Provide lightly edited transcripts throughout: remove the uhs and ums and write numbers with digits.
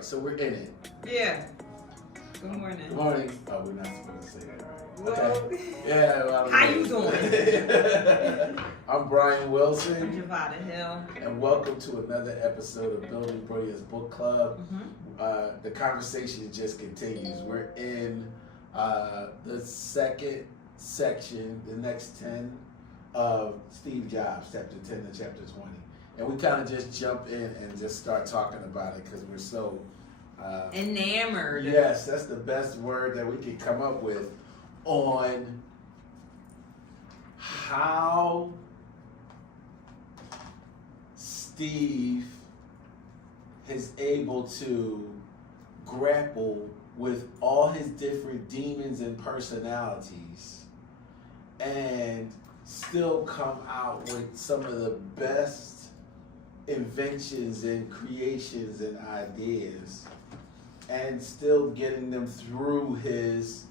right, so we're in it. Yeah. Good morning. Good morning. Oh, we're not supposed to say that, right? Well, Okay. Yeah. Well, how you doing? I'm Brian I'm Wilson, Javada Hill. and welcome to another episode of Building Brilliance Book Club. Mm-hmm. The conversation just continues. We're in the second section, the next 10 of Steve Jobs, chapter 10 to chapter 20. And we kind of just jump in and just start talking about it because we're so Enamored. yes, that's the best word that we could come up with on how Steve is able to grapple with all his different demons and personalities and still come out with some of the best inventions and creations and ideas, and still getting them through his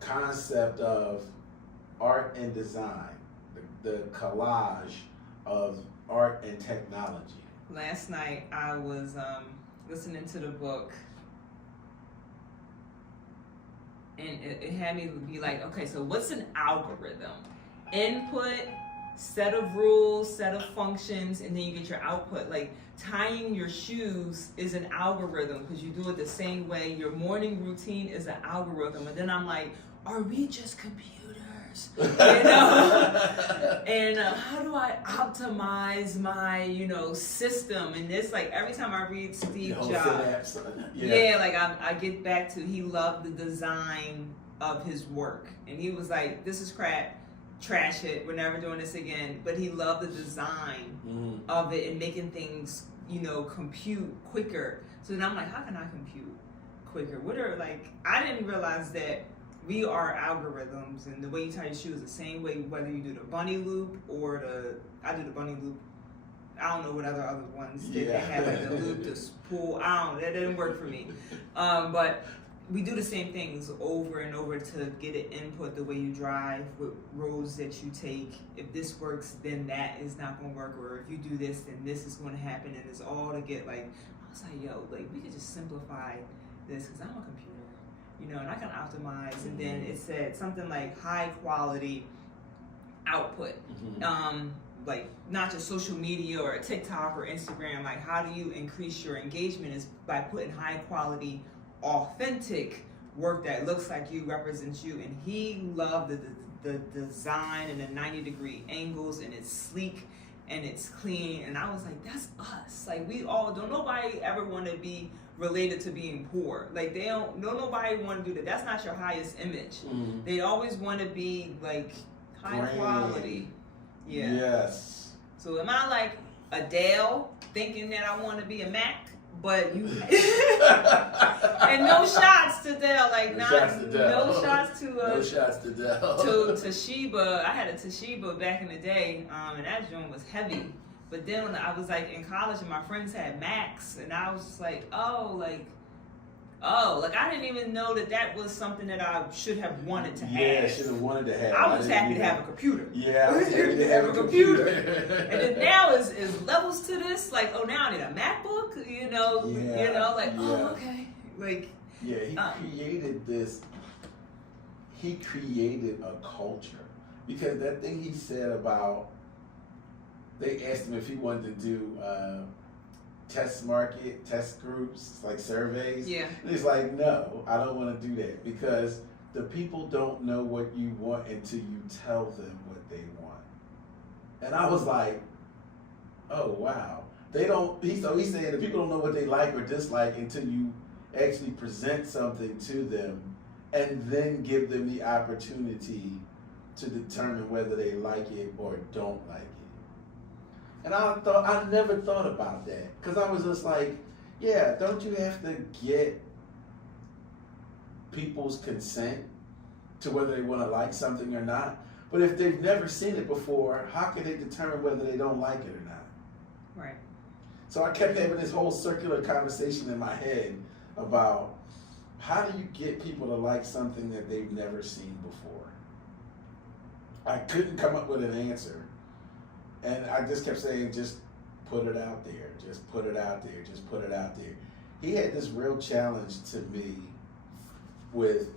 concept of art and design, the collage of art and technology. Last night I was listening to the book, and it had me be like, okay, so what's an algorithm? Input, set of rules, set of functions, and then you get your output. Like tying your shoes is an algorithm because you do it the same way. Your morning routine is an algorithm. And then I'm like, are we just computers? You know? And how do I optimize my, system? And this, like, every time I read Steve Jobs, like I get back to, he loved the design of his work. And he was like, this is crap. Trash it, we're never doing this again. But he loved the design of it and making things, compute quicker. So then I'm like, how can I compute quicker? I didn't realize that we are algorithms, and the way you tie your shoe is the same way, whether you do the bunny loop or I do the bunny loop. I don't know what other ones did. They have like the loop, the spool. That didn't work for me. But we do the same things over and over to get an input. The way you drive, with roads that you take. If this works, then that is not going to work. Or if you do this, then this is going to happen. And it's all to get I was like, we could just simplify this because I'm a computer, and I can optimize. And then it said something like high quality output. Like not just social media or TikTok or Instagram. Like how do you increase your engagement is by putting high quality authentic work that looks like you, represents you. And he loved the design and the 90-degree angles, and it's sleek and it's clean. And I was like, that's us. Like we all don't nobody ever want to be related to being poor. Like they don't nobody want to do that. That's not your highest image. They always want to be like high quality. Yeah. Yes. So am I like Adele thinking that I want to be a Mac? But you and no shots to Dell, no shots to Dell. To Toshiba. I had a Toshiba back in the day, and that joint was heavy. But then when I was in college and my friends had Macs, and I was just I didn't even know that was something that I should have wanted to have. Yeah, should have wanted to have. I was happy to have a computer. Yeah, I was happy to have a computer. And then now is levels to this. Now I need a MacBook. Okay. He created this. He created a culture because that thing he said about. They asked him if he wanted to do. Test groups, like surveys. Yeah. And he's like, no, I don't want to do that because the people don't know what you want until you tell them what they want. And I was like, oh wow. He's saying the people don't know what they like or dislike until you actually present something to them and then give them the opportunity to determine whether they like it or don't like it. And I never thought about that because I was just like, yeah, don't you have to get people's consent to whether they want to like something or not? But if they've never seen it before, how can they determine whether they don't like it or not? Right. So I kept having this whole circular conversation in my head about how do you get people to like something that they've never seen before? I couldn't come up with an answer. And I just kept saying, just put it out there, just put it out there, just put it out there. he had this real challenge to me with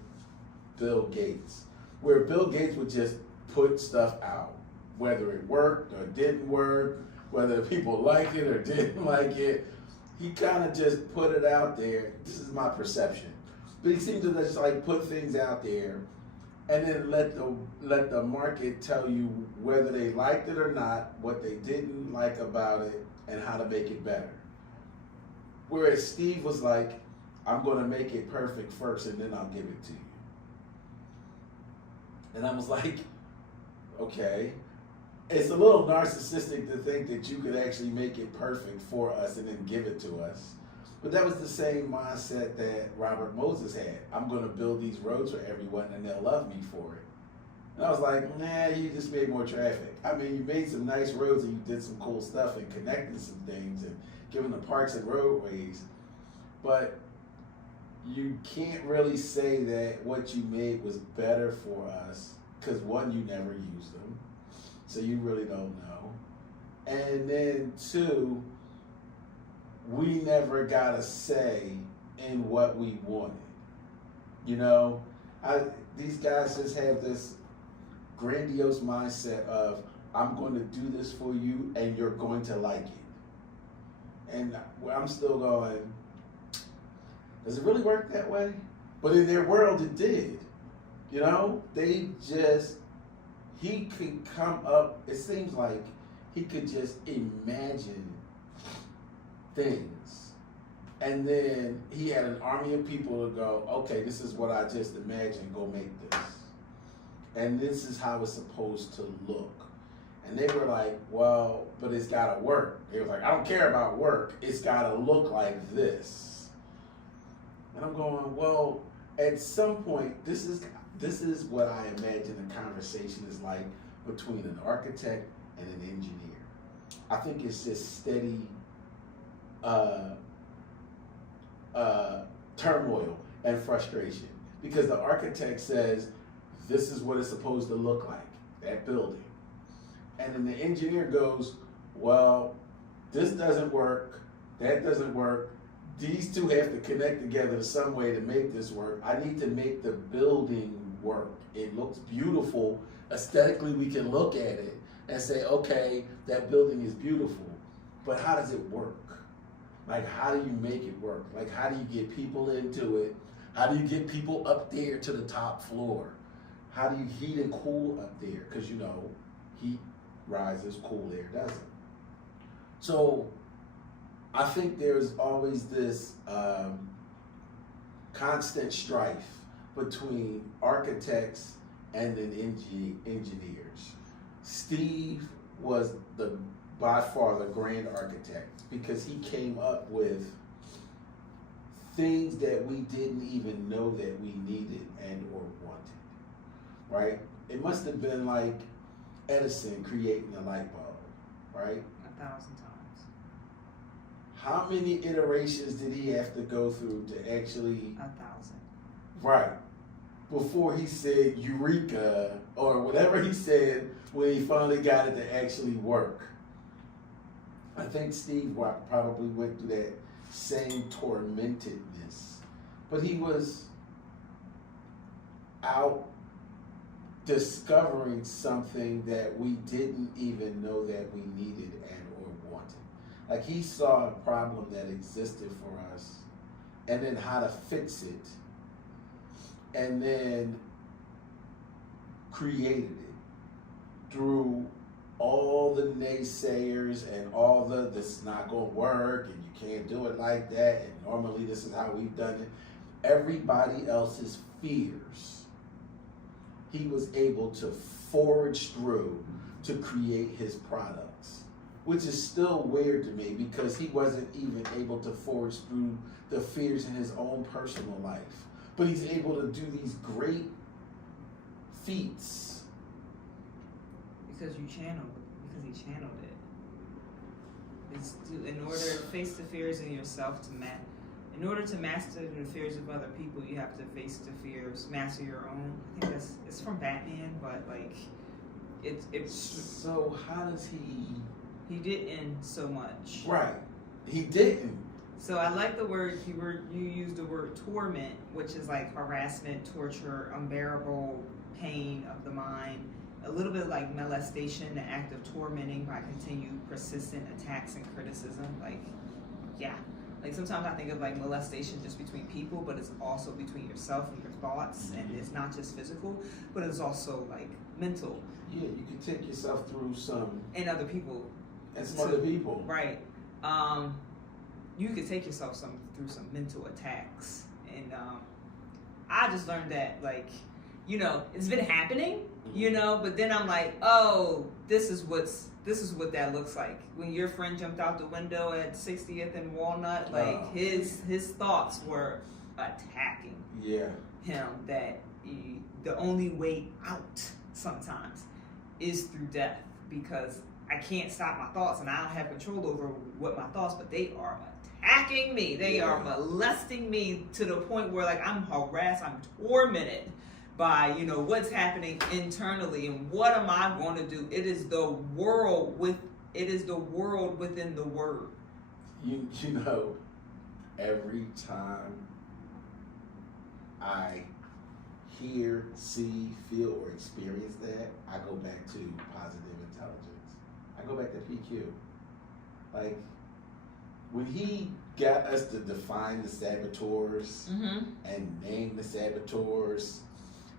Bill Gates, where Bill Gates would just put stuff out, whether it worked or didn't work, whether people liked it or didn't like it. He kind of just put it out there. This is my perception, but he seemed to just like put things out there, and then let the market tell you whether they liked it or not, what they didn't like about it, and how to make it better. Whereas Steve was like, I'm going to make it perfect first, and then I'll give it to you. And I was like, okay. It's a little narcissistic to think that you could actually make it perfect for us and then give it to us. But that was the same mindset that Robert Moses had. I'm going to build these roads for everyone and they'll love me for it. And I was like, nah, you just made more traffic. I mean, you made some nice roads and you did some cool stuff and connected some things and given the parks and roadways. But you can't really say that what you made was better for us because one, you never used them. So you really don't know. And then two, we never got a say in what we wanted. You know, these guys just have this grandiose mindset of, I'm going to do this for you and you're going to like it. And I'm still going, does it really work that way? But in their world, it did. You know, he could come up, it seems like he could just imagine things. And then he had an army of people to go, okay, this is what I just imagined, go make this. And this is how it's supposed to look. And they were like, well, but it's gotta work. They were like, I don't care about work, it's gotta look like this. And I'm going, well, at some point, this is what I imagine a conversation is like between an architect and an engineer. I think it's just steady turmoil and frustration because the architect says, this is what it's supposed to look like, that building. And then the engineer goes, well, this doesn't work, that doesn't work. These two have to connect together some way to make this work. I need to make the building work. It looks beautiful. Aesthetically, we can look at it and say, okay, that building is beautiful. But how does it work? Like, how do you make it work? Like, how do you get people into it? How do you get people up there to the top floor? How do you heat and cool up there? Because, you know, heat rises, cool air doesn't. So I think there's always this constant strife between architects and then engineers. Steve was by far the grand architect because he came up with things that we didn't even know that we needed and or wanted, right? It must have been like Edison creating a light bulb, right? 1,000 times. How many iterations did he have to go through to actually... 1,000. Right. Before he said Eureka or whatever he said when he finally got it to actually work. I think Steve probably went through that same tormentedness. But he was out discovering something that we didn't even know that we needed and or wanted. Like he saw a problem that existed for us and then how to fix it and then created it through all the naysayers and all this is not going to work and you can't do it like that and normally this is how we've done it. Everybody else's fears, he was able to forge through to create his products, which is still weird to me because he wasn't even able to forge through the fears in his own personal life. But he's able to do these great feats. Because he channeled it. It's in order to face the fears in yourself in order to master the fears of other people, you have to face the fears, master your own. I think it's from Batman, but like it's so how does he didn't so much. Right. He didn't. So I like the word you used the word torment, which is like harassment, torture, unbearable pain of the mind. A little bit like molestation, the act of tormenting by continued persistent attacks and criticism. Like, yeah. Like sometimes I think of like molestation just between people, but it's also between yourself and your thoughts, and it's not just physical, but it's also like mental. Yeah, you can take yourself through some. And other people. And some other people. Right. You could take yourself through some mental attacks, and I just learned that, like, you know, it's been happening, you know, but then I'm like, oh, this is what that looks like. When your friend jumped out the window at 60th and Walnut, like his thoughts were attacking him. That the only way out sometimes is through death, because I can't stop my thoughts and I don't have control over what my thoughts, but they are attacking me. They are molesting me to the point where like I'm harassed, I'm tormented by, you know, what's happening internally, and what am I going to do? It is the world within the word. You know, every time I hear, see, feel, or experience that, I go back to positive intelligence. I go back to PQ. Like, when he got us to define the saboteurs and name the saboteurs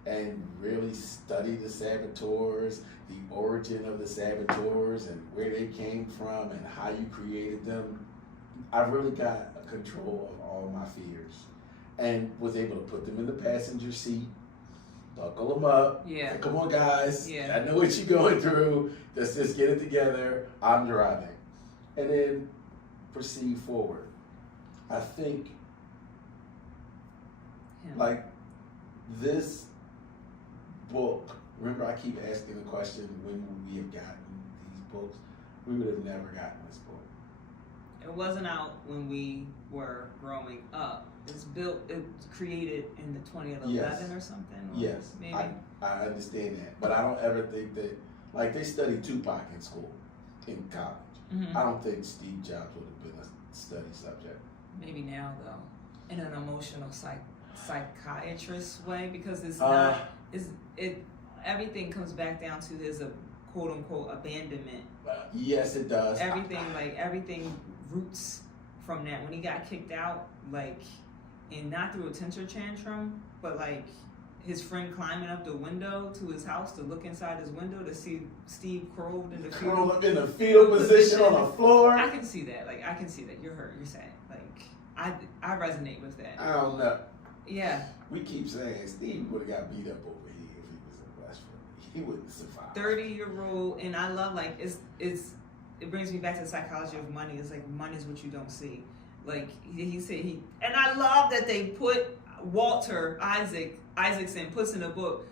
and really study the saboteurs, the origin of the saboteurs and where they came from and how you created them, I really got a control of all my fears and was able to put them in the passenger seat, buckle them up. Yeah. Come on, guys. Yeah. I know what you're going through. Let's just get it together. I'm driving. And then proceed forward. I think, like, this book, remember I keep asking the question, when would we have gotten these books? We would have never gotten this book. It wasn't out when we were growing up. It's created in the 2011 or something? Or yes, maybe. I understand that. But I don't ever think that, like, they studied Tupac in school, in college. I don't think Steve Jobs would have been a study subject. Maybe now, though, in an emotional psychiatrist way, because it's not, everything comes back down to there's a quote unquote abandonment. Yes, it does. Everything roots from that. When he got kicked out, like, and not through a temper tantrum, but like his friend climbing up the window to his house to look inside his window to see Steve curled in the fetal position on the floor. I can see that. Like, I can see that. You're hurt. You're sad. Like, I resonate with that. I don't know. Yeah. We keep saying Steve would have got beat up over here if he was in West Philly. He wouldn't survive. 30-year-old, and I love, like, it brings me back to the psychology of money. It's like, money is what you don't see. Like, he said and I love that they put Walter Isaacson puts in the book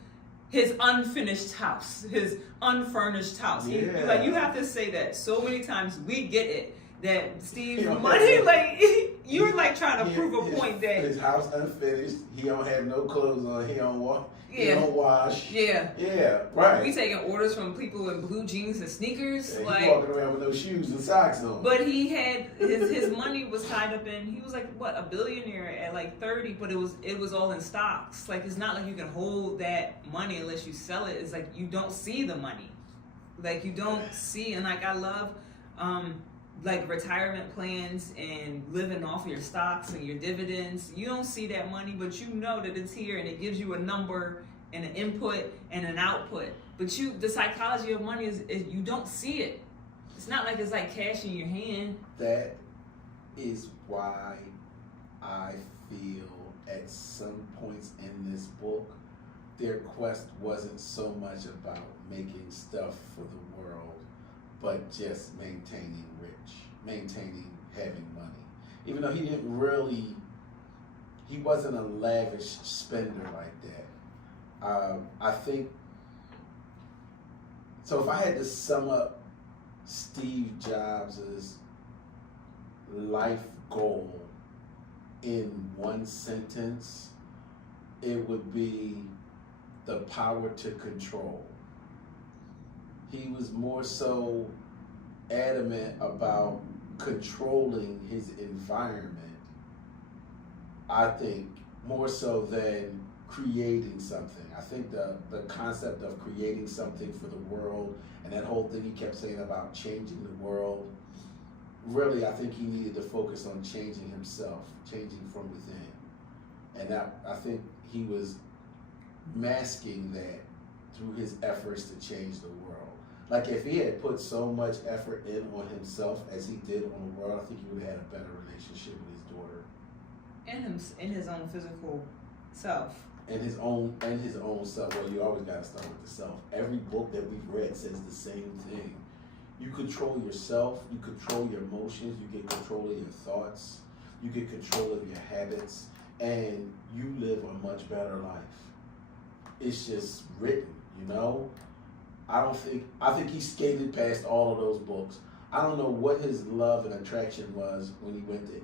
his unfinished house, his unfurnished house. Yeah. Like, you have to say that so many times. We get it that Steve's money, like, you're like trying to prove a point that his house unfinished. He don't have no clothes on. He don't walk. Yeah. He don't wash. Yeah. Yeah. Right. We taking orders from people in blue jeans and sneakers. Yeah, like, he walking around with no shoes and socks on. But he had his money was tied up in. He was like, what, a billionaire at like 30, but it was all in stocks. Like, it's not like you can hold that money unless you sell it. It's like you don't see the money. Like, you don't see, and like, I love like retirement plans and living off your stocks and your dividends. You don't see that money, but you know that it's here, and it gives you a number and an input and an output. But the psychology of money is you don't see it. It's not like it's like cash in your hand. That is why I feel at some points in this book, their quest wasn't so much about making stuff for the world, but just maintaining having money. Even though he wasn't a lavish spender like that. I think, so if I had to sum up Steve Jobs' life goal in one sentence, it would be the power to control. He was more so adamant about controlling his environment, I think, more so than creating something. I think the concept of creating something for the world and that whole thing he kept saying about changing the world, really, I think he needed to focus on changing himself, changing from within. And that, I think he was masking that through his efforts to change the world. Like, if he had put so much effort in on himself as he did on the world, I think he would have had a better relationship with his daughter. And in his own physical self. And his own self. Well, you always gotta start with the self. Every book that we've read says the same thing. You control yourself, you control your emotions, you get control of your thoughts, you get control of your habits, and you live a much better life. It's just written, you know? I think he skated past all of those books. I don't know what his love and attraction was when he went to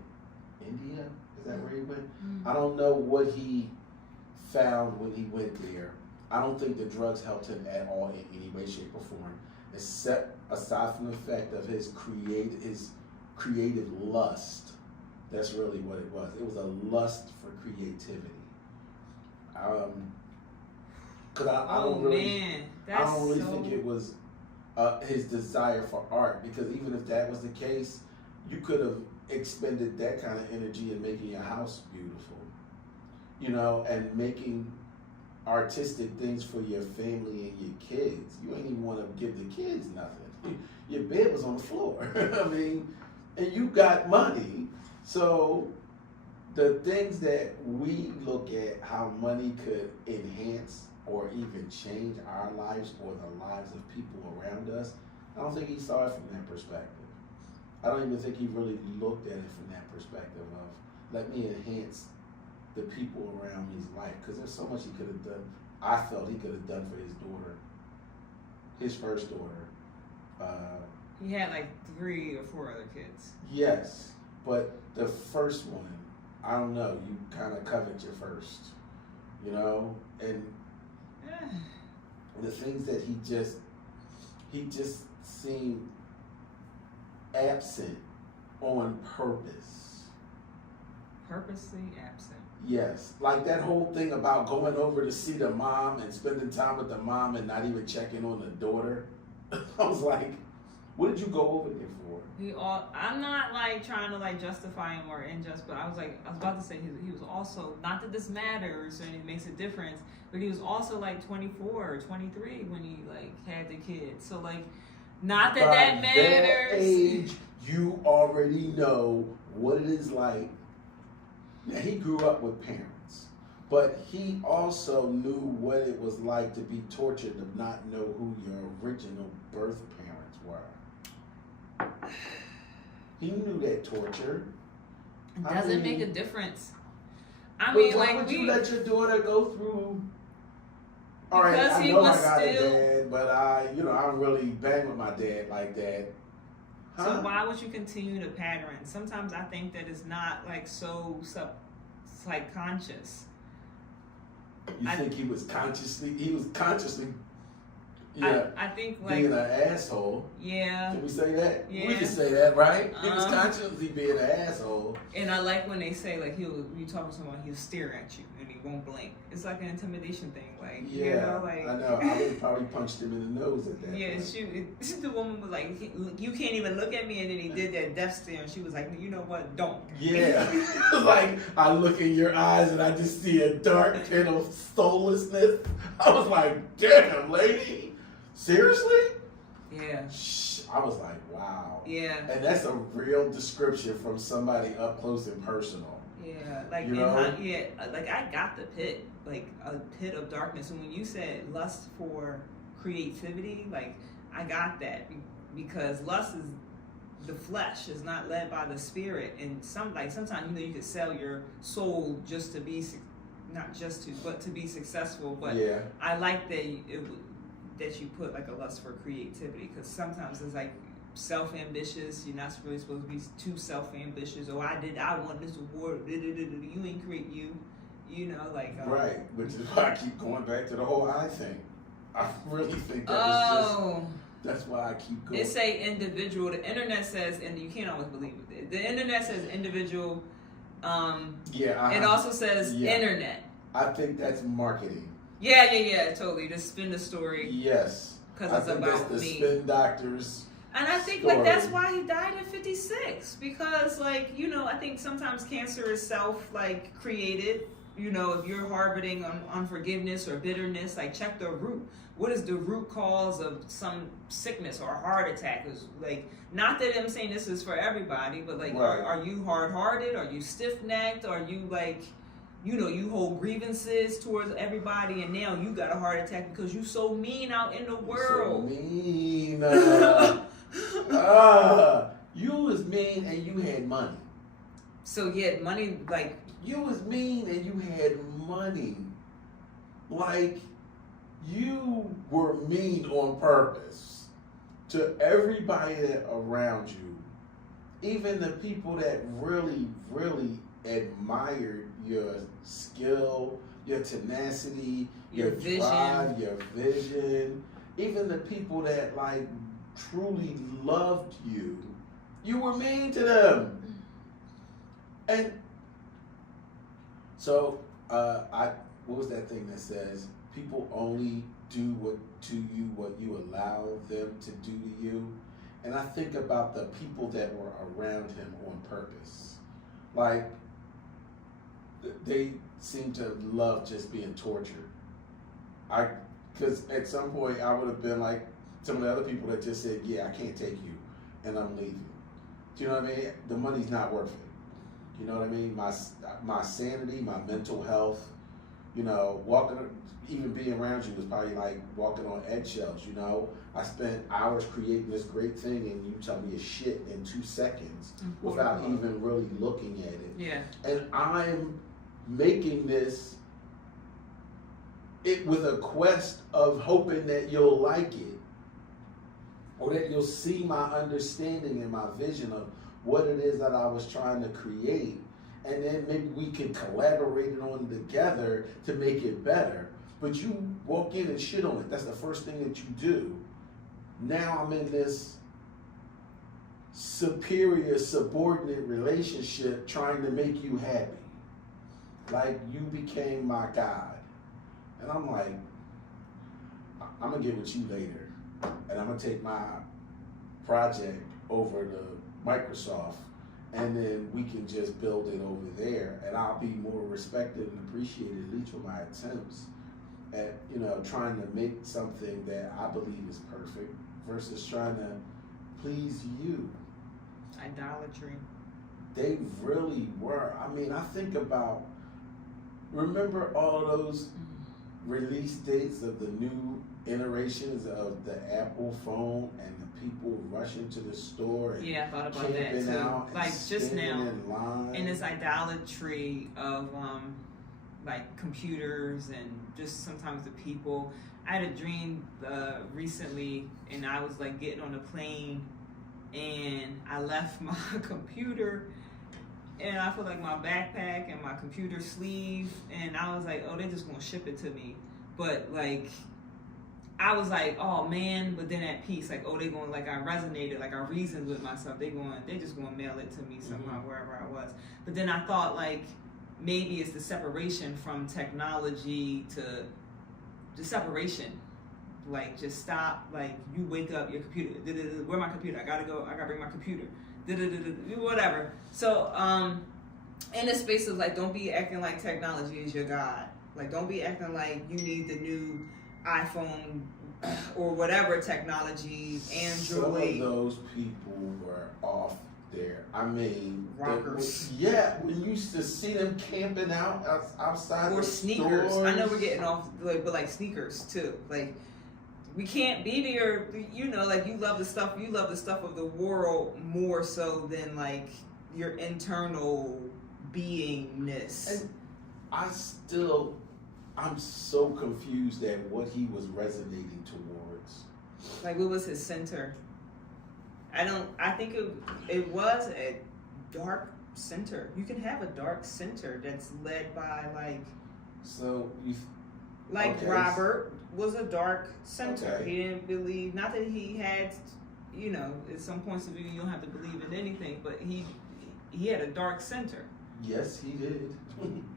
India. Is that where he went? Mm-hmm. I don't know what he found when he went there. I don't think the drugs helped him at all in any way, shape, or form, except aside from the fact of his creative lust. That's really what it was. It was a lust for creativity. Because I don't really think it was his desire for art. Because even if that was the case, you could have expended that kind of energy in making your house beautiful, you know, and making artistic things for your family and your kids. You ain't even want to give the kids nothing. Your bed was on the floor. I mean, and you got money. So the things that we look at, how money could enhance or even change our lives or the lives of people around us, I don't think he saw it from that perspective. I don't even think he really looked at it from that perspective of, let me enhance the people around me's life. Because there's so much he could have done, I felt he could have done for his daughter, his first daughter. He had like 3 or 4 other kids. Yes, but the first one, I don't know, you kind of covet your first, you know? And the things that he just seemed absent on purpose. Purposely absent. Yes, like that whole thing about going over to see the mom and spending time with the mom and not even checking on the daughter. I was like, what did you go over there for? I'm not like trying to like justify him or unjust, but I was about to say he was also, not that this matters and it makes a difference, but he was also like 24 or 23 when he like had the kid. So like, not that that matters. That age, you already know what it is like. Now, he grew up with parents, but he also knew what it was like to be tortured, to not know who your original birth parents were. He knew that torture. It doesn't make a difference. I mean, like, why would you let your daughter go through? All right, because I know I got a dad, but I don't really bang with my dad like that. Huh? So why would you continue the pattern? Sometimes I think that it's not like so conscious. You think he was consciously? Yeah, I think like being an asshole. Yeah. Can we say that? Yeah. We can say that, right? He was consciously being an asshole. And I like when they say like you talking to someone, he'll stare at you and he won't blink. It's like an intimidation thing, like yeah. I know. I would probably punched him in the nose at that. Yeah, point. the woman was like, "You can't even look at me," and then he did that death stare, and she was like, "You know what? Don't." Yeah. Like I look in your eyes and I just see a dark pit of soullessness. I was like, "Damn, lady." Seriously? Yeah. I was like, wow. Yeah. And that's a real description from somebody up close and personal. Yeah. Like, like I got the pit, like a pit of darkness. And when you said lust for creativity, like I got that because lust is the flesh is not led by the spirit. And sometimes, you could sell your soul just to be, not just to, but to be successful. But yeah. I like that that you put like a lust for creativity, because sometimes it's like self-ambitious. You're not really supposed to be too self-ambitious. Oh, I won this award. You ain't create you know, like right, which is why I keep going back to the whole I thing. I really think that was That's why I keep going. It say individual. The internet says, and you can't always believe it. The internet says individual. It also says internet. I think that's marketing. Yeah, totally. To spin the story. Yes. Because it's about that's the me. spin doctors. And I think story. like that's why he died at 56. Because like, you know, I think sometimes cancer is self like created. You know, if you're harboring on unforgiveness or bitterness, like check the root. What is the root cause of some sickness or a heart attack? Is like, not that I'm saying this is for everybody, but like, right. are you hard-hearted? Are you stiff-necked? Are you like, you know, you hold grievances towards everybody, and now you got a heart attack because you so mean out in the world. So mean. You was mean and you had money. So yeah, money like. You was mean and you had money. Like, you were mean on purpose to everybody that around you. Even the people that really, really admired your skill, your tenacity, your drive, your vision. Even the people that like truly loved you, you were mean to them. And so, what was that thing that says people only do what you allow them to do to you? And I think about the people that were around him on purpose. Like, they seem to love just being tortured. Because at some point I would have been like some of the other people that just said, yeah, I can't take you and I'm leaving. Do you know what I mean? The money's not worth it. You know what I mean? My sanity, my mental health, you know, even being around you was probably like walking on eggshells, you know? I spent hours creating this great thing and you tell me it's shit in 2 seconds without even really looking at it. Yeah. And I'm making this with a quest of hoping that you'll like it or that you'll see my understanding and my vision of what it is that I was trying to create, and then maybe we can collaborate on together to make it better. But you walk in and shit on it. That's the first thing that you do. Now I'm in this superior, subordinate relationship trying to make you happy. Like you became my God. And I'm like, I'm gonna get with you later. And I'm gonna take my project over to Microsoft, and then we can just build it over there, and I'll be more respected and appreciated, at least for my attempts at, you know, trying to make something that I believe is perfect versus trying to please you. Idolatry. They really were. I mean, I think about, remember all those release dates of the new iterations of the Apple phone and the people rushing to the store and I thought about that too. Like just now, in this idolatry of like computers and just sometimes the people. I had a dream recently, and I was like getting on a plane, and I left my computer. And I feel like my backpack and my computer sleeve, and I was like, oh, they're just gonna ship it to me. But like, I was like, oh man, but then at peace, like, oh, they going, like, I resonated, like I reasoned with myself. They just gonna mail it to me somehow, wherever I was. But then I thought like, maybe it's the separation from technology to the separation. Like, just stop, like, you wake up, your computer, where my computer? I gotta bring my computer. Whatever. So, in the space of like, don't be acting like technology is your God. Like, don't be acting like you need the new iPhone or whatever technology, Android. Some of those people were off there. I mean, rockers. We used to see them camping out outside or the sneakers. stores. I know we're getting off, but like sneakers too. Like, we can't be there, you know, like you love the stuff of the world more so than like your internal beingness. And I'm so confused at what he was resonating towards. Like, what was his center? I think it was a dark center. You can have a dark center that's led by like. So Like Okay. Robert was a dark center. Okay. He didn't believe, not that he had, at some points of view you don't have to believe in anything, but he had a dark center. Yes, he did.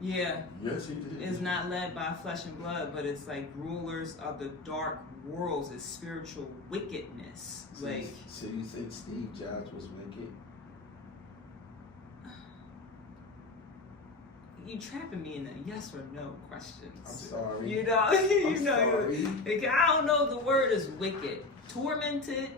Yeah. Yes, he did. It's not led by flesh and blood, but it's like rulers of the dark worlds. It's spiritual wickedness. So you think Steve Jobs was wicked? You trapping me in a yes or no questions. I'm sorry. You know, I'm sorry. I don't know if the word is wicked. Tormented,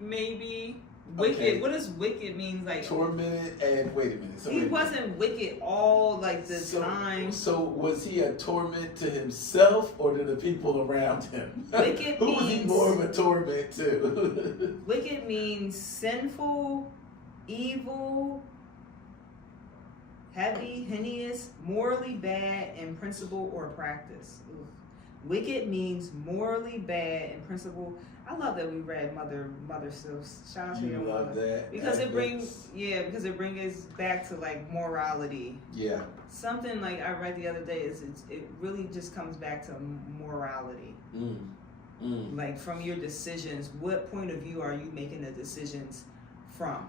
maybe. Wicked. Okay. What does wicked mean? Like Tormented and wait a minute. So he wasn't wicked all like the time. So was he a torment to himself or to the people around him? Wicked Who was he means- more of a torment to? Wicked means sinful, evil, heavy, heinous, morally bad in principle or practice. Ooh. Wicked means morally bad in principle. I love that we read Mother Still. Shout out to your You love mother. that Because it brings us back to like morality. Yeah. Something like I read the other day is it really just comes back to morality. Like from your decisions, what point of view are you making the decisions from?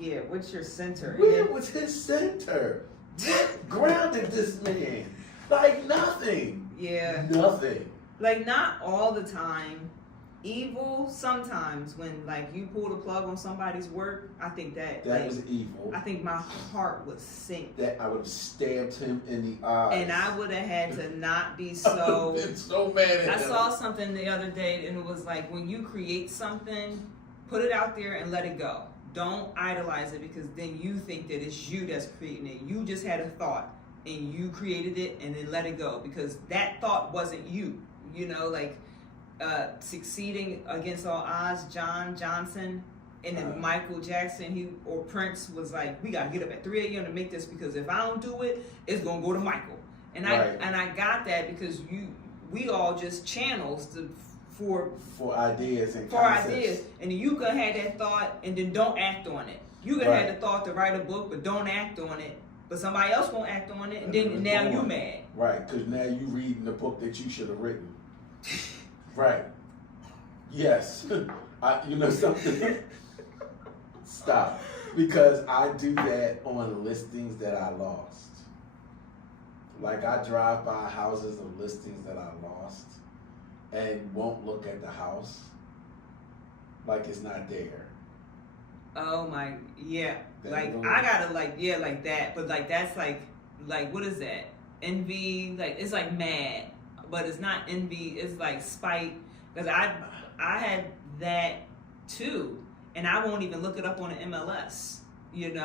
Yeah, what's your center? Where was his center? What grounded this man? Like nothing. Yeah. Nothing. Like not all the time. Evil sometimes when like you pull the plug on somebody's work, I think that was evil. I think my heart would sink. That I would have stabbed him in the eye. And I would have had to not be I so would have been so mad at I him. saw something the other day and it was like when you create something, put it out there and let it go. Don't idolize it because then you think that it's you that's creating it. You just had a thought and you created it and then let it go because that thought wasn't you. Like succeeding against all odds, John Johnson and then Michael Jackson, or Prince was like, we gotta get up at 3 a.m. to make this because if I don't do it, it's gonna go to Michael. And I got that because we all just channels for ideas and for concepts. ideas, and then you could have that thought and then don't act on it. You could have the thought to write a book, but don't act on it. But somebody else won't act on it, and then now you mad. Right, because now you reading the book that you should have written. Right. Yes. You know something? Stop. Because I do that on listings that I lost. Like I drive by houses of listings that I lost and won't look at the house like it's not there. Oh my, yeah. That like really- I gotta like that, but like that's like what is that? Envy, like it's like mad, but it's not envy. It's like spite. Because I had that too, and I won't even look it up on the MLS. And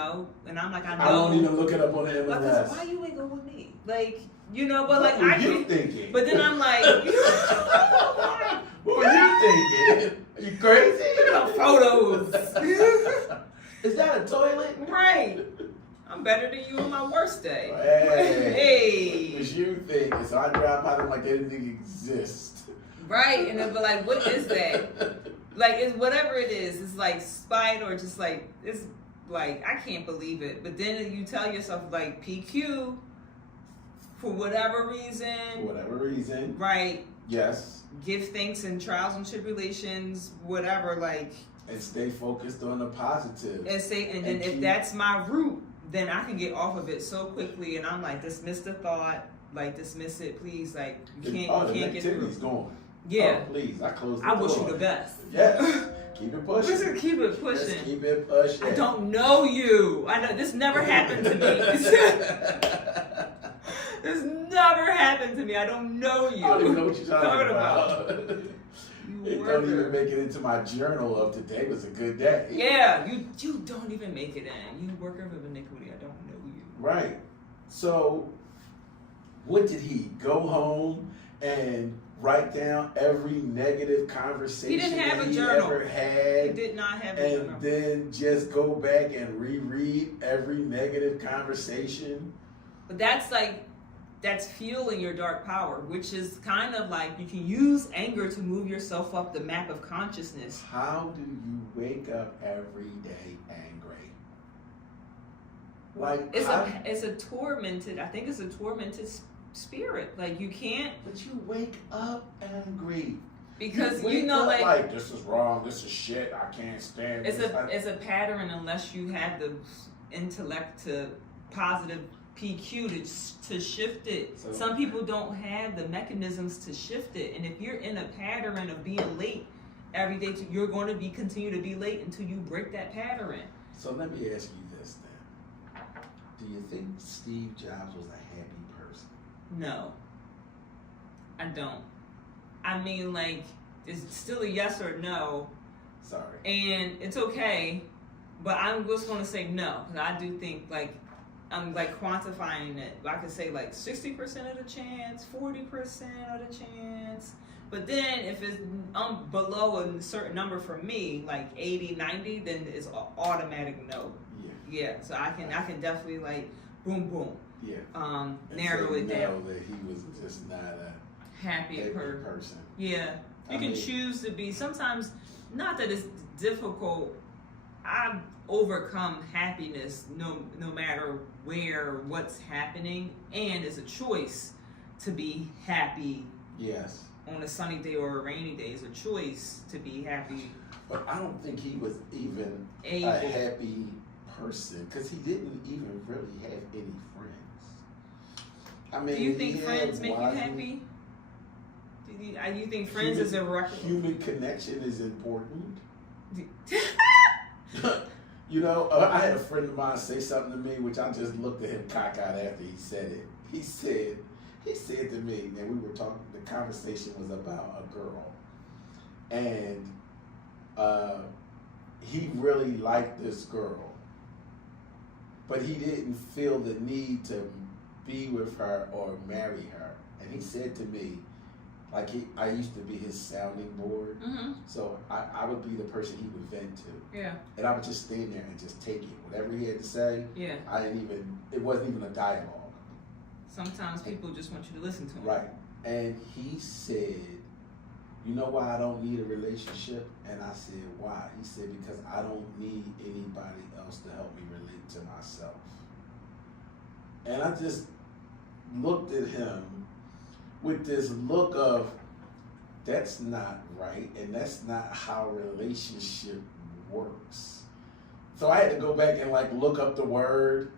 I'm like I won't know. even look it up on the MLS. Because why you ain't go with me? Like but What like were I you can. thinking? But then I'm like, What were you thinking? Are you crazy? look at the photos. Is that a toilet? Right. I'm better than you on my worst day. Hey. Hey. What you thinking? So I drive by them like they didn't exist. Right, and then but like, what is that? Like, it's whatever it is. It's like spite or just like it's like I can't believe it. But then you tell yourself like PQ for whatever reason. For whatever reason. Right. Yes. Give thanks in trials and tribulations, whatever. Like. And stay focused on the positive. And then if that's my route, then I can get off of it so quickly. And I'm like, dismiss the thought. Like dismiss it, please. Like you can't get through. Negativity's gone. Yeah. Oh, please, I close the I door. wish you the best. Yes. Keep it pushing. Listen, keep it pushing. Let's keep it pushing. I don't know you. I know this never happened to me. This never happened to me. I don't know you. I don't even know what you're talking about. You It worker. don't even make it into my journal of today was a good day. Yeah, you don't even make it in. You worker of iniquity. I don't know you. Right. So, what did he go home and write down every negative conversation He didn't have that a he journal. ever had? He did not have a journal. And then just go back and reread every negative conversation? But that's fueling your dark power, which is kind of like you can use anger to move yourself up the map of consciousness. How do you wake up every day angry? Like It's a tormented. I think it's a tormented spirit. Like you can't. But you wake up angry. Because you know, like this is wrong, this is shit, I can't stand it's this. It's a pattern unless you have the intellect to positive PQ to shift it. So, some people don't have the mechanisms to shift it, and if you're in a pattern of being late every day, you're going to continue to be late until you break that pattern. So let me ask you this then: do you think Steve Jobs was a happy person? No, I don't. I mean, like, it's still a yes or no. Sorry. And it's okay, but I'm just going to say no. Because I do think, like, I'm, like, quantifying it. I could say, like, 60% of the chance, 40% of the chance. But then if it's below a certain number for me, like 80, 90, then it's an automatic no. Yeah. So I can definitely, like, boom, boom. Yeah. Narrow it down. That he was just not a happy person. Yeah. You can choose to be, sometimes, not that it's difficult, I overcome happiness no matter what's happening, and it's a choice to be happy. Yes. On a sunny day or a rainy day, it's a choice to be happy. But I don't think he was even a happy person, because he didn't even really have any friends. I mean, do you think friends make you happy? Do you think friends is a record? Human connection is important. You know, I had a friend of mine say something to me, which I just looked at him cockeyed after he said it. He said to me, and we were talking, the conversation was about a girl. And he really liked this girl. But he didn't feel the need to be with her or marry her. And he said to me, like I used to be his sounding board. Mm-hmm. So I would be the person he would vent to. Yeah. And I would just stand there and just take it. Whatever he had to say, yeah. It wasn't even a dialogue. Sometimes people just want you to listen to them. Right. And he said, you know why I don't need a relationship? And I said, why? He said, because I don't need anybody else to help me relate to myself. And I just looked at him with this look of, that's not right, and that's not how relationship works. So I had to go back and like look up the word,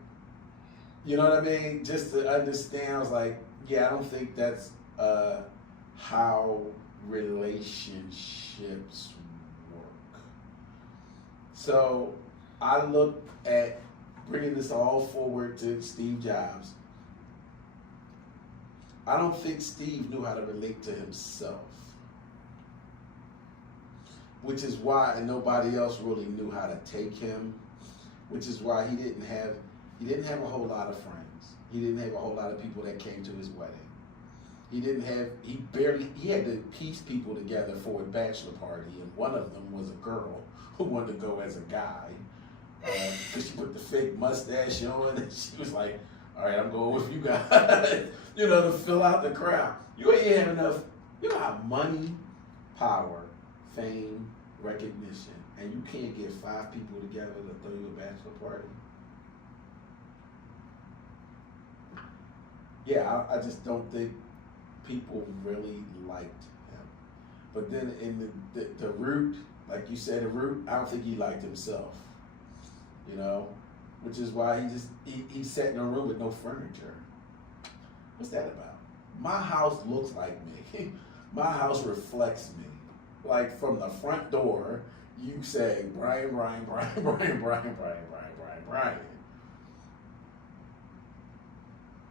you know what I mean? Just to understand. I was like, yeah, I don't think that's how relationships work. So I looked at bringing this all forward to Steve Jobs. I don't think Steve knew how to relate to himself, which is why nobody else really knew how to take him, which is why he didn't have a whole lot of friends. He didn't have a whole lot of people that came to his wedding. He had to piece people together for a bachelor party, and one of them was a girl who wanted to go as a guy, because she put the fake mustache on, and she was like, all right, I'm going with you guys, you know, to fill out the crowd. You ain't have enough, you don't have money, power, fame, recognition, and you can't get 5 people together to throw you a bachelor party. Yeah, I just don't think people really liked him. But then in the root, like you said, the root, I don't think he liked himself, you know? Which is why he sat in a room with no furniture. What's that about? My house looks like me. My house reflects me. Like from the front door, you say Brian.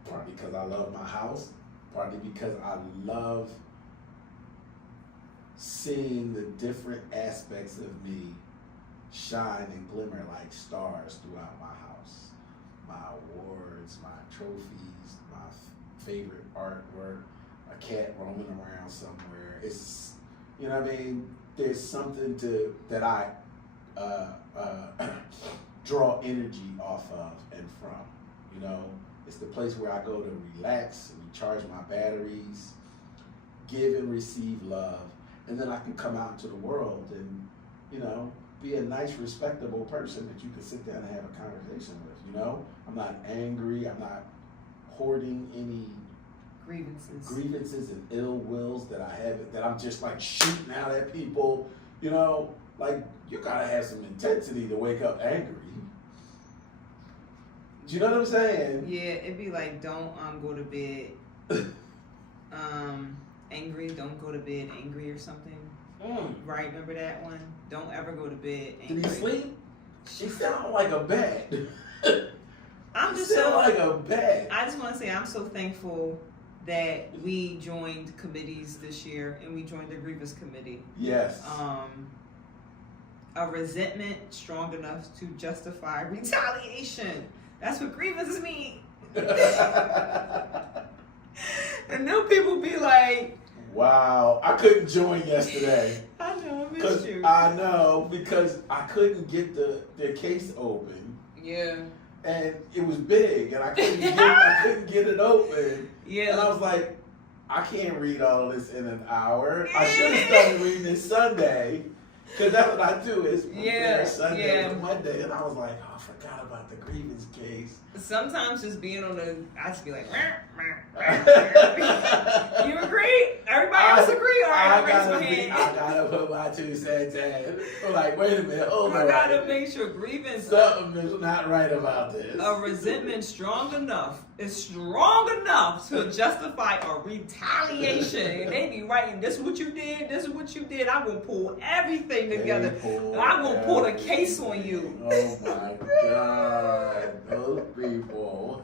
Partly because I love my house, partly because I love seeing the different aspects of me shine and glimmer like stars throughout my house. My awards, my trophies, my favorite artwork, a cat roaming around somewhere. It's, you know what I mean? There's something that I draw energy off of and from, you know? It's the place where I go to relax and recharge my batteries, give and receive love, and then I can come out into the world and, you know, be a nice, respectable person that you can sit down and have a conversation with, you know? I'm not angry, I'm not hoarding any Grievances and ill wills that I have, that I'm just like shooting out at people. You know, like you gotta have some intensity to wake up angry. Do you know what I'm saying? Yeah, it'd be like, don't go to bed angry. Don't go to bed angry or something. Right? Remember that one? Don't ever go to bed angry. Did he sleep? She sounded like a bat. I'm just I just want to say I'm so thankful that we joined committees this year, and we joined the grievance committee. Yes. A resentment strong enough to justify retaliation. That's what grievances mean. And then people be like, wow, I couldn't join yesterday. I know, I missed you. I know, because I couldn't get the case open. Yeah. And it was big, and I couldn't get it open. Yeah. And I was like, I can't read all this in an hour. I should have started reading it Sunday, because that's what I do, is prepare Sunday to Monday. And I was like, oh, I forgot about the grievance case. Sometimes just being on I just be like, you agree? Everybody else agree? All right, I gotta put my 2 cents in. I'm like, wait a minute, hold on. I gotta make sure grievance. Something is not right about this. A resentment strong enough to justify a retaliation. And they be writing, this is what you did, this is what you did. I will pull everything together. I will pull a case on you. Oh my God. Those people.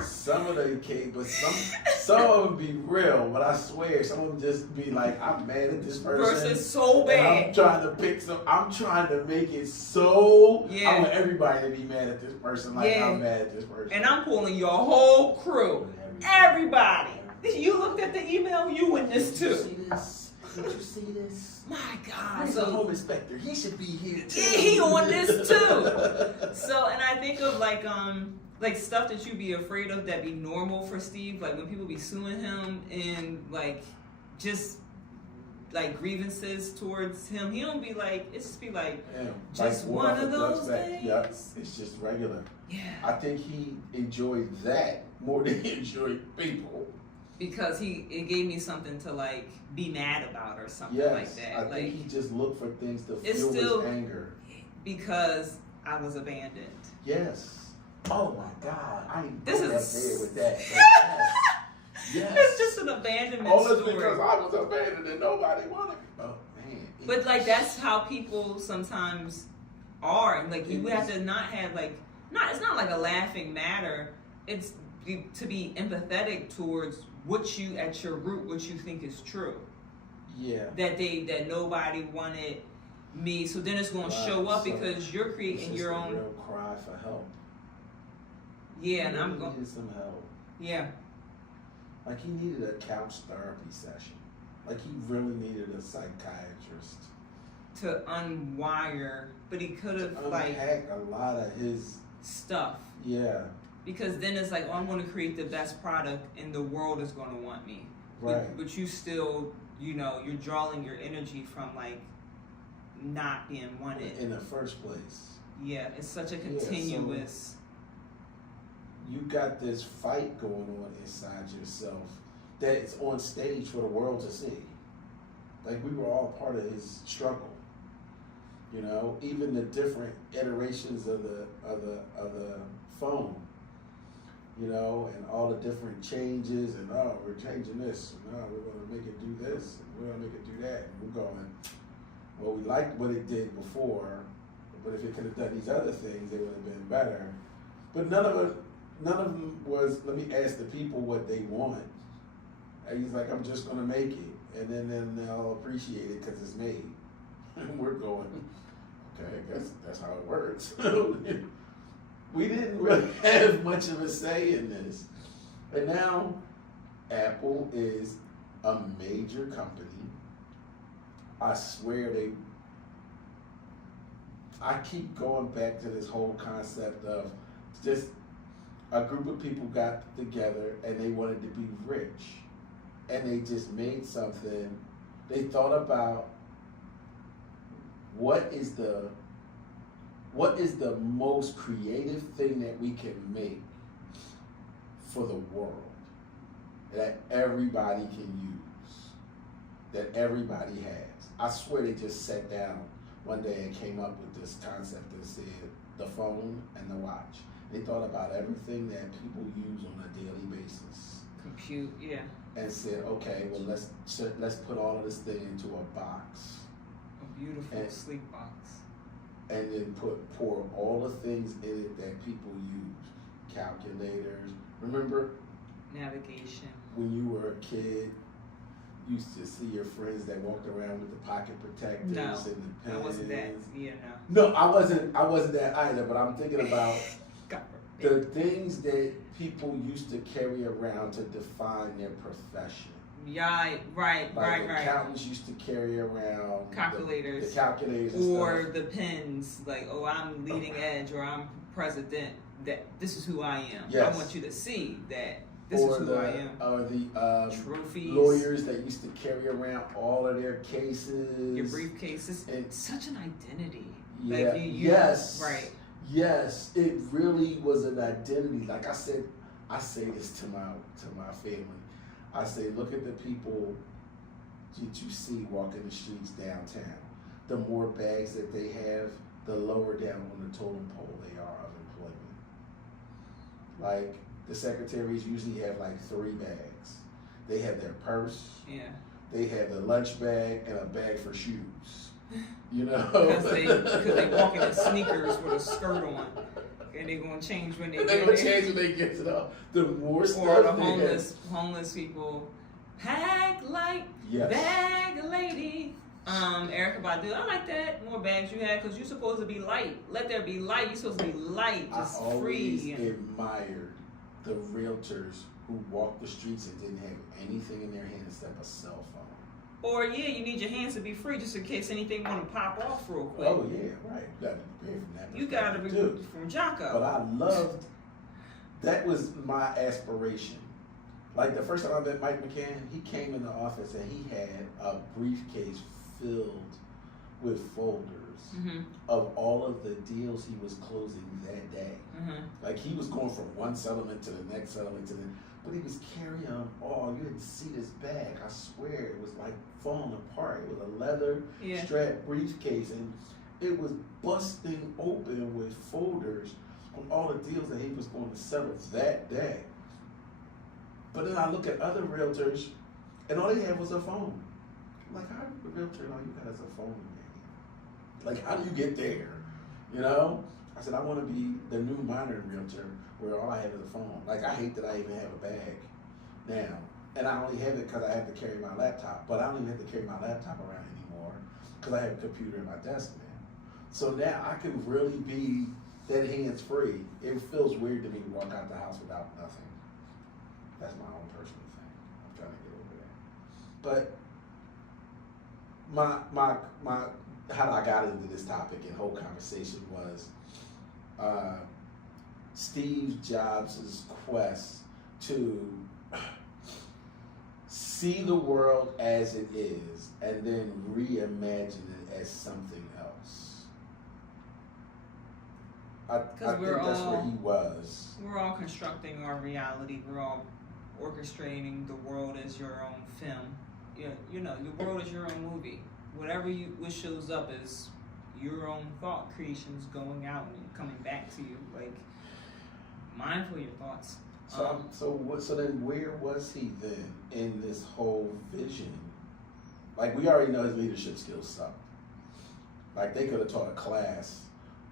Some of them can't, but some of them be real. But I swear, some of them just be like, I'm mad at this person. So bad. I'm trying to I'm trying to make it so. Yeah. I want everybody to be mad at this person like I'm mad at this person. And I'm pulling your whole crew. Everybody. You looked at the email, you witnessed too. Did you see this? My God. He's a home inspector. He should be here too. Yeah, he on this too. So, and I think of like stuff that you be afraid of that be normal for Steve, like when people be suing him and like just like grievances towards him, he don't be like, it just be like just like one of those days. Yep, it's just regular. Yeah. I think he enjoyed that more than he enjoyed people. Because it gave me something to like be mad about or something like that. I think he just looked for things to fuel his anger. Because I was abandoned. Yes. Oh my God! I ain't this is that with that. Yes. It's just an abandonment all story. All because I was abandoned and nobody wanted me. Oh man! But like that's how people sometimes are, and like you have to not have like it's not like a laughing matter. It's to be empathetic towards what you at your root, what you think is true. Yeah. That nobody wanted me, so then it's going to show up because you're creating your own. Real cry for help. Yeah, and I'm going. He needed some help. Yeah. Like he needed a couch therapy session. Like he really needed a psychiatrist to unwire, but he could have unpack a lot of his stuff. Yeah. Because then it's like, oh, I'm going to create the best product, and the world is going to want me. Right. But you still, you're drawing your energy from like not being wanted in the first place. Yeah, it's such a continuous. So you got this fight going on inside yourself that it's on stage for the world to see. Like we were all part of his struggle. Even the different iterations of the phone. And all the different changes, and we're changing this, and we're going to make it do this, and we're going to make it do that, and we're going, well, we liked what it did before, but if it could have done these other things, it would have been better. But none of them was, let me ask the people what they want. And he's like, I'm just going to make it, and then they'll appreciate it because it's made. And we're going, okay, I guess that's how it works. We didn't really have much of a say in this. And now Apple is a major company. I swear I keep going back to this whole concept of just a group of people got together and they wanted to be rich. And they just made something. They thought about what is the most creative thing that we can make for the world? that everybody can use, that everybody has. I swear they just sat down one day and came up with this concept that said the phone and the watch. They thought about everything that people use on a daily basis. Compute, yeah. And said, okay, well let's put all of this thing into a box. A beautiful sleek box. And then pour all the things in it that people use. Calculators. Remember? Navigation. When you were a kid, you used to see your friends that walked around with the pocket protectors and the pens. I wasn't that. Yeah, no. No, I wasn't that either. But I'm thinking about the things that people used to carry around to define their profession. Yeah, right. Accountants used to carry around calculators, the calculators, or stuff. the pens. Like, oh, I'm leading edge, or I'm president. That this is who I am. Yes. I want you to see that this is who I am. Or the trophies. Lawyers that used to carry around all of their cases. Your briefcases. It's such an identity. Yeah. Like yes. Right. Yes, it really was an identity. Like I said, I say this to my family. I say, look at the people that you see walking the streets downtown. The more bags that they have, the lower down on the totem pole they are of employment. Like the secretaries usually have like 3 bags. They have their purse. Yeah. They have the lunch bag and a bag for shoes. You know, because they walking in sneakers with a skirt on, and they're gonna change when they get to the more stuff. Or the homeless people, pack light, bag lady. Erica Badu, I like that. More bags you had because you're supposed to be light. Let there be light. You're supposed to be light, just free. I always admired the realtors who walked the streets and didn't have anything in their hand except a cell phone. Or you need your hands to be free just in case anything want to pop off real quick. Oh yeah, right. You got to be prepared from that. You got to be from Jocko. But I loved. That was my aspiration. Like the first time I met Mike McCann, he came in the office and he had a briefcase filled with folders of all of the deals he was closing that day. Like he was going from one settlement to the next settlement to the. But he was carrying on all. You didn't see this bag. I swear it was like falling apart. It was a leather strap briefcase, and it was busting open with folders on all the deals that he was going to settle that day. But then I look at other realtors, and all they had was a phone. I'm like, how do a realtor know you got a phone in your hand? Like, how do you get there? You know? I said, I want to be the new modern realtor where all I have is a phone. Like, I hate that I even have a bag now. And I only have it because I have to carry my laptop. But I don't even have to carry my laptop around anymore because I have a computer in my desk now. So now I can really be that hands-free. It feels weird to me to walk out the house without nothing. That's my own personal thing. I'm trying to get over that. But my how I got into this topic and whole conversation was Steve Jobs' quest to see the world as it is and then reimagine it as something else. I think that's where he was. We're all constructing our reality. We're all orchestrating the world as your own film. You know, the world is your own movie. Whatever what shows up is your own thought creations going out and coming back to you. Like, mindful of your thoughts. So then where was he then in this whole vision? Like, we already know his leadership skills suck. Like, they could have taught a class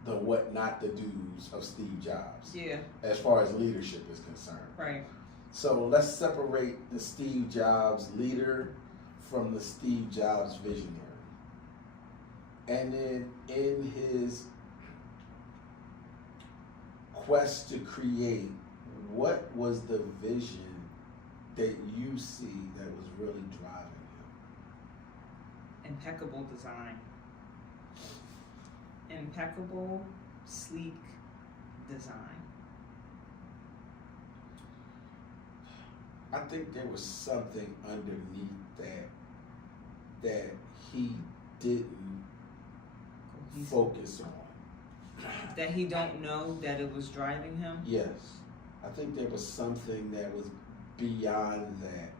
the what not to do's of Steve Jobs. Yeah. As far as leadership is concerned. Right. So let's separate the Steve Jobs leader from the Steve Jobs visionary. And then in his quest to create, what was the vision that you see that was really driving him? Impeccable design. Impeccable, sleek design. I think there was something underneath that he didn't focus on. That he don't know that it was driving him? Yes. I think there was something that was beyond that.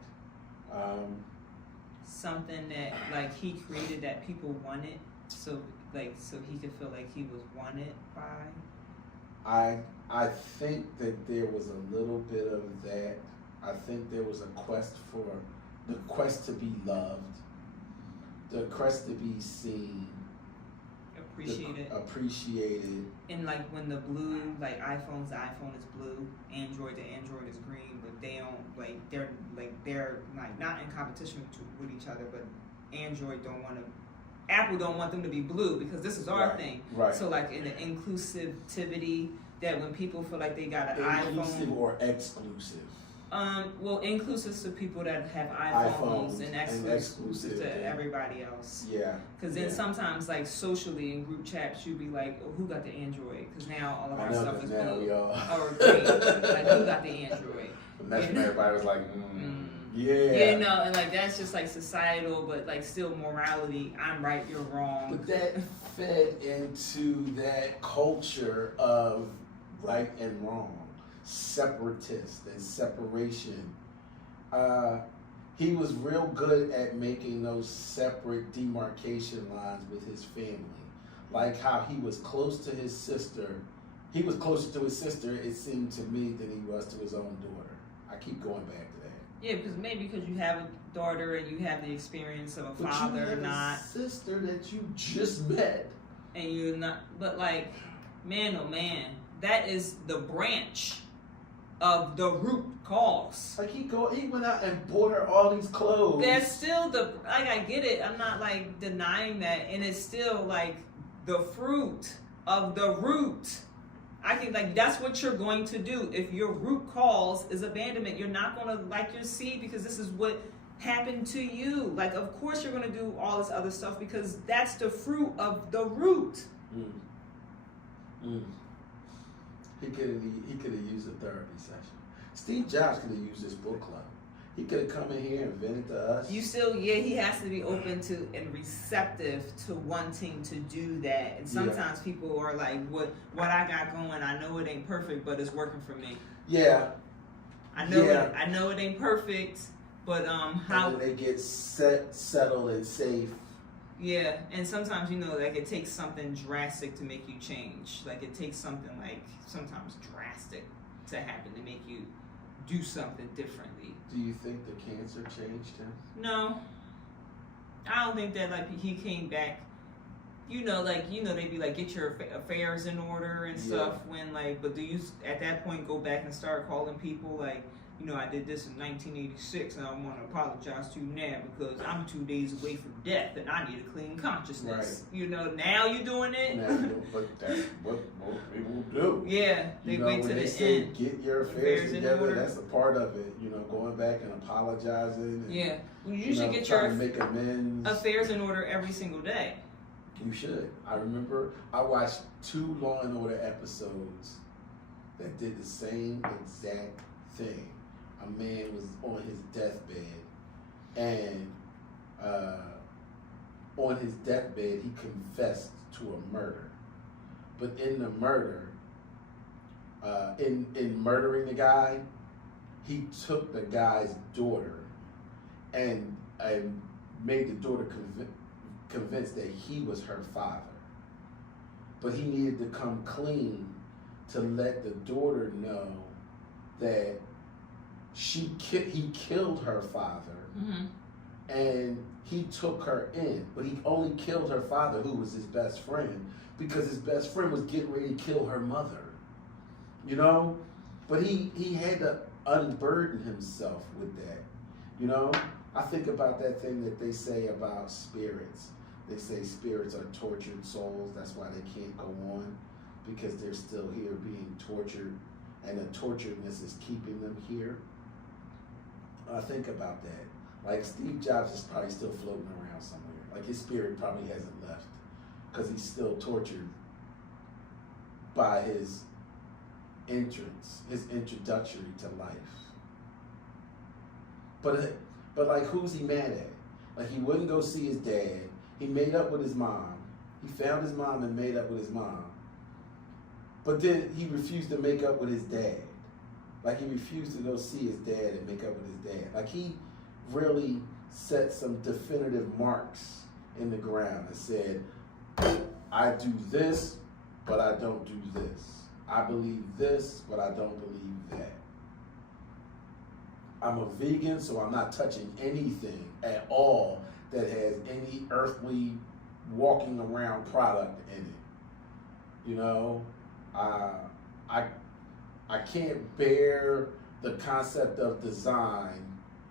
Something that like he created that people wanted, so he could feel like he was wanted by. I think that there was a little bit of that. I think there was a quest to be loved, the quest to be seen, appreciated. And like when the blue, like the iPhone is blue, the Android is green, but they don't they're not in competition with each other, but Apple don't want them to be blue because this is our thing. Right. So like in the inclusivity, that when people feel like they got an inclusive iPhone or exclusive. Well, inclusive to people that have iPhones and exclusive to everybody else. Yeah. Because then sometimes, like socially in group chats, you'd be like, "Oh, who got the Android?" Because now all of our stuff is blue or green. Like, who got the Android? And that's when everybody was like, yeah. Yeah, no, and like that's just like societal, but like still morality. I'm right, you're wrong. But that fed into that culture of right and wrong. Separatist and separation. He was real good at making those separate demarcation lines with his family. Like how he was close to his sister. He was closer to his sister, it seemed to me, than he was to his own daughter. I keep going back to that. Yeah, because you have a daughter and you have the experience of a father, you have not a sister that you just met, and you're not. But like, man, oh man, that is the branch of the root cause. Like he went out and bought her all these clothes. There's still I get it. I'm not like denying that, and it's still like the fruit of the root. I think like that's what you're going to do if your root cause is abandonment. You're not going to like your seed because this is what happened to you. Like of course you're going to do all this other stuff because that's the fruit of the root. He could have used a therapy session. Steve Jobs could have used this book club. He could have come in here and vented to us. He has to be open to and receptive to wanting to do that. And sometimes people are like, what I got going, I know it ain't perfect, but it's working for me. Yeah. I know it ain't perfect, but how and then they get settled and safe. Yeah, and sometimes like it takes something drastic to make you change. Like it takes something like sometimes drastic to happen to make you do something differently. Do you think the cancer changed him? No, I don't think that. Like he came back. They'd be like, get your affairs in order and stuff. When but do you at that point go back and start calling people like, I did this in 1986 and I want to apologize to you now because I'm 2 days away from death and I need a clean consciousness. Right. Now you're doing it. But that's what most people do. Yeah, they wait to the end. Get your affairs together. That's a part of it. Going back and apologizing. And, you should get your make amends. Affairs in order every single day. You should. I remember I watched 2 Law and Order episodes that did the same exact thing. A man was on his deathbed, and on his deathbed he confessed to a murder. But in the murder, in murdering the guy, he took the guy's daughter and made the daughter convinced that he was her father. But he needed to come clean to let the daughter know that he killed her father, and he took her in, but he only killed her father, who was his best friend, because his best friend was getting ready to kill her mother. But he had to unburden himself with that. I think about that thing that they say about spirits. They say spirits are tortured souls. That's why they can't go on, because they're still here being tortured, and the torturedness is keeping them here. I think about that. Like Steve Jobs is probably still floating around somewhere. Like his spirit probably hasn't left because he's still tortured by his introductory to life. But like, who's he mad at? Like he wouldn't go see his dad. He made up with his mom. He found his mom and made up with his mom. But then he refused to make up with his dad. Like he refused to go see his dad and make up with his dad. Like he really set some definitive marks in the ground and said, I do this, but I don't do this. I believe this, but I don't believe that. I'm a vegan, so I'm not touching anything at all that has any earthly walking around product in it. You know, I can't bear the concept of design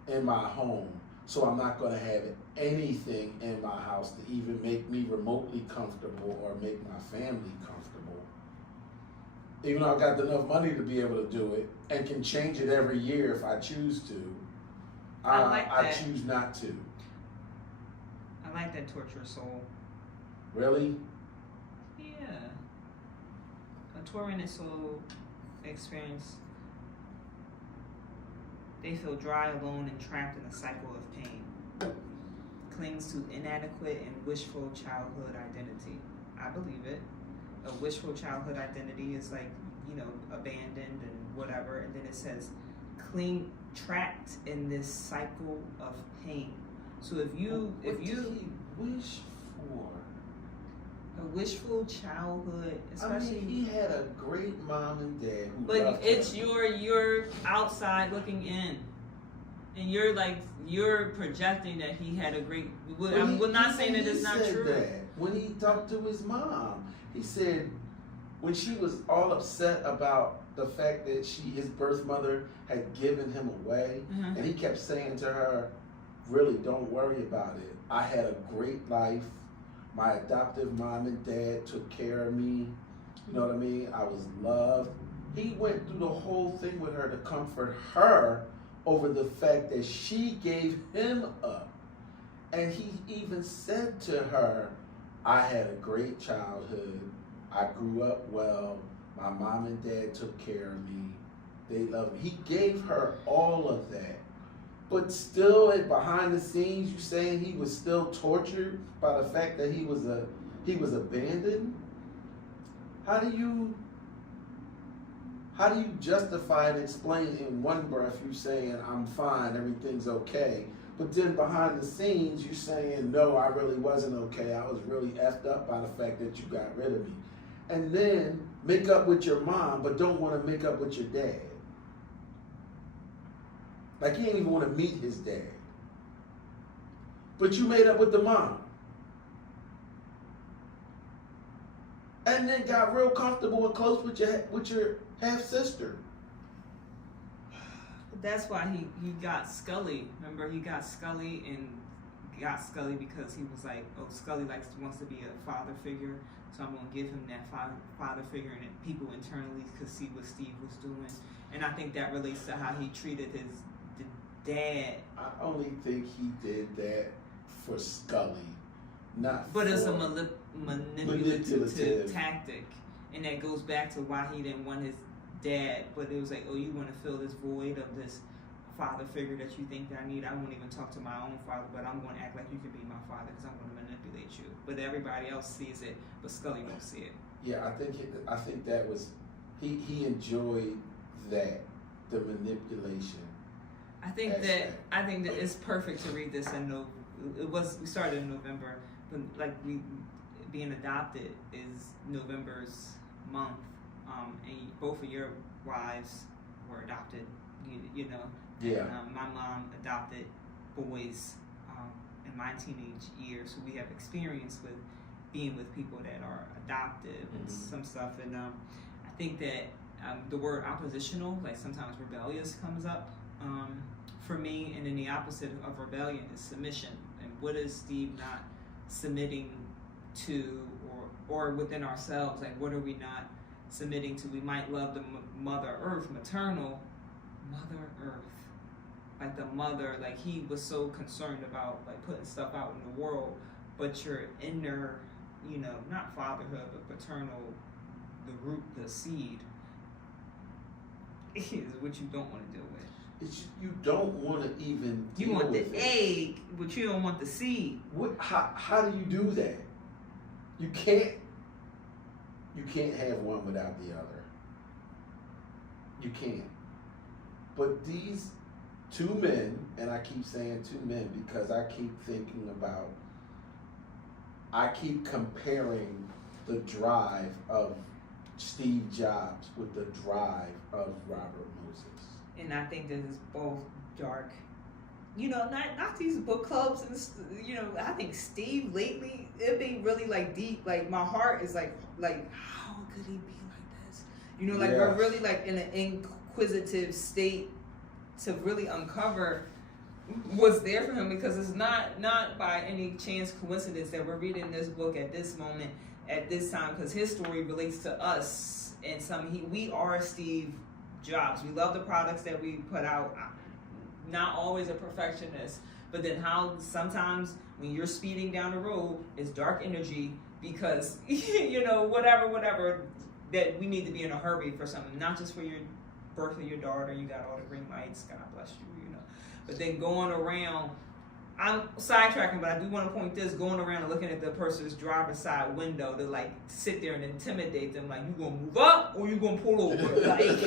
in my home, so I'm not going to have anything in my house to even make me remotely comfortable or make my family comfortable. Even though I've got enough money to be able to do it and can change it every year if I choose to, I choose not to. I like that torture soul. Really? Yeah. A tormented soul experience. They feel dry, alone, and trapped in a cycle of pain. Clings to inadequate and wishful childhood identity. I believe it. A wishful childhood identity is like, you know, abandoned and whatever. And then it says, trapped in this cycle of pain. So if you What did he wish for? a wishful childhood, especially. I mean, he had a great mom and dad who But loved it's him. you're outside looking in, and you're projecting that he had a great. I'm not saying that it's not true. That. When he talked to his mom, he said when she was all upset about the fact that his birth mother had given him away, and he kept saying to her, "Really, don't worry about it. I had a great life. My adoptive mom and dad took care of me. You know what I mean? I was loved." He went through the whole thing with her to comfort her over the fact that she gave him up. And he even said to her, I had a great childhood. I grew up well. My mom and dad took care of me. They loved me. He gave her all of that. But still, behind the scenes, you saying he was still tortured by the fact that he was abandoned? How do you justify and explain in one breath you saying I'm fine, everything's okay, but then behind the scenes you saying no, I really wasn't okay, I was really effed up by the fact that you got rid of me, and then make up with your mom but don't want to make up with your dad? Like, he didn't even want to meet his dad. But you made up with the mom. And then got real comfortable and close with your half-sister. That's why he got Scully. Remember, he got Scully because he was like, oh, Scully wants to be a father figure, so I'm going to give him that father figure, and then people internally could see what Steve was doing. And I think that relates to how he treated the dad. I only think he did that for Scully, not but for... it's a manipulative tactic. And that goes back to why he didn't want his dad, but it was like, oh, you want to fill this void of this father figure that you think that I need. I won't even talk to my own father, but I'm going to act like you can be my father because I'm going to manipulate you. But everybody else sees it, but Scully don't see it. Yeah, I think that was, he enjoyed that, the manipulation. I think that it's perfect to read this we started in November, but like being adopted is November's month, and both of your wives were adopted, you know. Yeah. And, my mom adopted boys in my teenage years, so we have experience with being with people that are adopted and some stuff. And I think that the word oppositional, like sometimes rebellious, comes up for me, and then the opposite of rebellion is submission. And what is Steve not submitting to, or within ourselves? Like, what are we not submitting to? We might love the Mother Earth, maternal Mother Earth, like the mother. Like, he was so concerned about like putting stuff out in the world, but your inner, you know, not fatherhood, but paternal, the root, the seed, is what you don't want to deal with. You don't want to even deal You want the with it. egg, but you don't want the seed. How do you do that? You can't have one without the other. You can't. But these two men, and I keep saying two men because I keep thinking about, I keep comparing the drive of Steve Jobs with the drive of Robert Moses. And I think that it's both dark. You know, not these book clubs and I think Steve lately it be really like deep. Like my heart is like how could he be like this? You know, like we're really like in an inquisitive state to really uncover what's there for him, because it's not by any chance coincidence that we're reading this book at this moment at this time, because his story relates to us and we are Steve Jobs. We love the products that we put out. Not always a perfectionist, but then how sometimes when you're speeding down the road, it's dark energy because whatever that we need to be in a hurry for something, not just for your birth of your daughter. You got all the green lights, God bless you, but then going around, I'm sidetracking, but I do want to point this, going around and looking at the person's driver's side window to like sit there and intimidate them, like, you gonna move up or you gonna pull over? Like,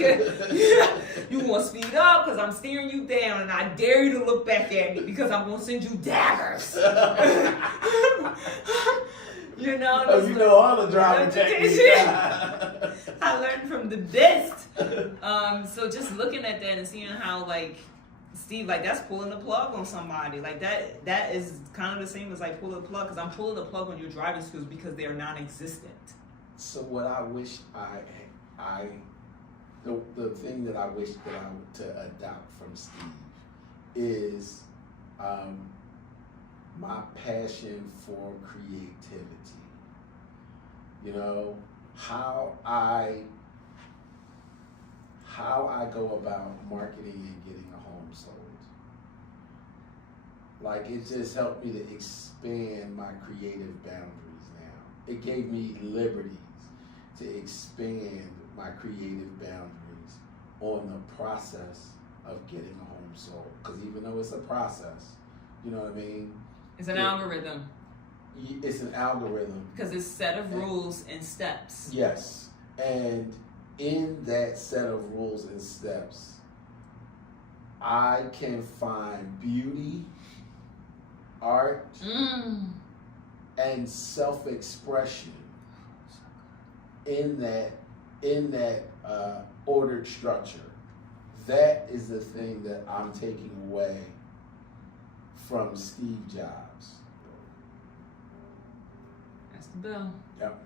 you gonna speed up because I'm steering you down and I dare you to look back at me because I'm gonna send you daggers. You know all the driving techniques. I learned from the best. So just looking at that and seeing how like Steve, like that's pulling the plug on somebody. Like that is kind of the same as like pulling the plug, because I'm pulling the plug on your driving skills because they are non-existent. So what I wish the thing that I wish that I would to adopt from Steve is my passion for creativity. You know, how I go about marketing and getting a home sold. Like, it just helped me to expand my creative boundaries now. It gave me liberties to expand my creative boundaries on the process of getting a home sold. Because even though it's a process, you know what I mean? It's an algorithm. It's an algorithm. Because it's a set of rules and steps. Yes. And in that set of rules and steps, I can find beauty, art, and self-expression in that ordered structure. That is the thing that I'm taking away from Steve Jobs. That's the bill. Yep.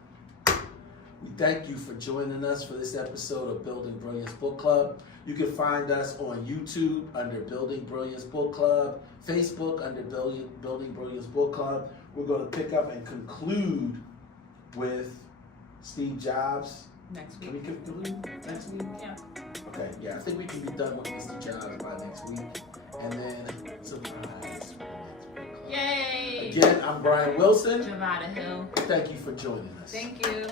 We thank you for joining us for this episode of Building Brilliance Book Club. You can find us on YouTube under Building Brilliance Book Club, Facebook under Building Brilliance Book Club. We're going to pick up and conclude with Steve Jobs. Next week. Can we conclude next week? Yeah. Okay, yeah, I think we can be done with Mr. Jobs by next week. And then surprise. Yay! Again, I'm Brian Wilson. Javada Hill. Thank you for joining us. Thank you.